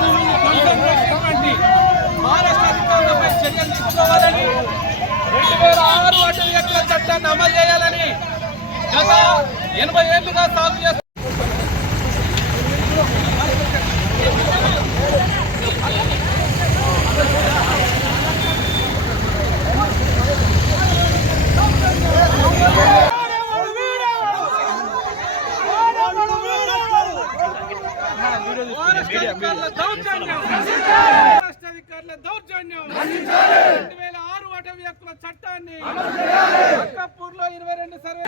భూమిని ధ్వంసం చేసినటువంటి ఫారెస్ట్ అధికారులపై చర్యలు తీసుకోవాలని 2006 అటవీ హక్కుల చట్టాన్ని అమలు చేయాలని గత 80 ఏళ్లుగా సాగు చేస్తున్నారు. అధికారుల దౌర్జన్యం 2006 అటవీ హక్కుల చట్టాన్ని అక్కపూర్లో 22 సర్వే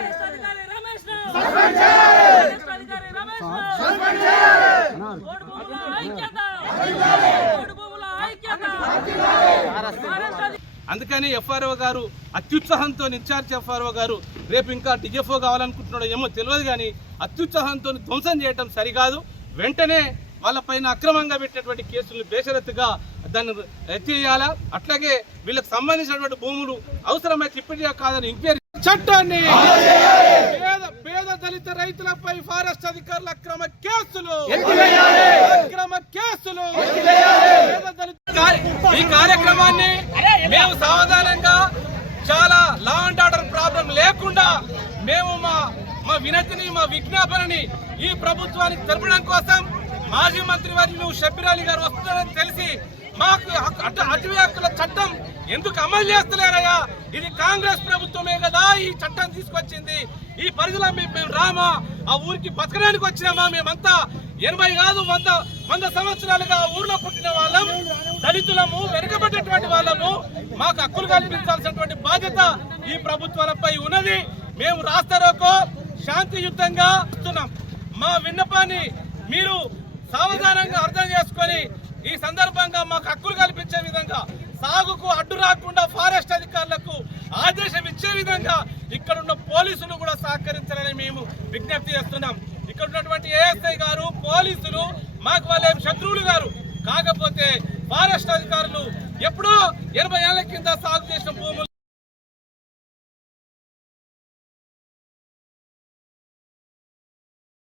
అందుకని ఎఫ్ఆర్ఓ గారు అత్యుత్సాహంతో ఇన్ఛార్జ్ ఎఫ్ఆర్ఓ గారు రేపు ఇంకా డిఎఫ్ఓ కావాలనుకుంటున్నాడో ఏమో తెలియదు, కానీ అత్యుత్సాహంతో ధ్వంసం చేయటం సరికాదు. వెంటనే వాళ్ళపైన అక్రమంగా పెట్టినటువంటి కేసులు బేషరతుగా దాన్ని ఎత్తేయాలా. అట్లాగే వీళ్ళకి సంబంధించినటువంటి భూములు అవసరమైతే ఇప్పటికే కాదని ఎంక్వైరీ చట్టాన్ని పేద దళిత రైతులపై ఫారెస్ట్ అధికారుల అక్రమ కేసులు ఈ కార్యక్రమాన్ని మేము సావధానంగా చాలా లా అండ్ ఆర్డర్ ప్రాబ్లం లేకుండా మేము మా వినతిని మా విజ్ఞాపనని ఈ ప్రభుత్వానికి తెలపడం కోసం మాజీ మంత్రి వర్యులు షబ్బీర్ అలీ గారు వస్తున్నారని తెలిసి మాకు అటవీ హక్కుల చట్టం ఎందుకు అమలు చేస్తలేరయ్యా, ఇది కాంగ్రెస్ ప్రభుత్వమే కదా ఈ చట్టం తీసుకొచ్చింది, ఈ పరిధిలో మేము రామా, ఆ ఊరికి బతకడానికి వచ్చినామా, మేమంతా 80 కాదు 100 సంవత్సరాలుగా ఊర్లో పుట్టిన వాళ్ళం, దళితులము, వెనుకబడ్డటువంటి వాళ్ళము, మాకు హక్కులు కల్పించాల్సినటువంటి బాధ్యత ఈ ప్రభుత్వాలపై ఉన్నది. మేము రాస్తారోకో శాంతియుతంగా ఇస్తున్నాం. మా విన్నపాన్ని మీరు సావధానంగా అర్థం చేసుకొని ఈ సందర్భంగా మాకు హక్కులు కల్పించే విధంగా, సాగుకు అడ్డు రాకుండా ఫారెస్ట్ అధికారులకు ఆదేశం ఇచ్చే విధంగా ఇక్కడున్న పోలీసులు కూడా సహకరించాలని మేము విజ్ఞప్తి చేస్తున్నాం. ఇక్కడ ఉన్నటువంటి ఏఎస్ఐ గారు, పోలీసులు మాకు వాళ్ళే శత్రువులు గారు, కాకపోతే ఫారెస్ట్ అధికారులు ఎప్పుడో 80 ఏళ్ల కింద సాగు చేసిన భూములు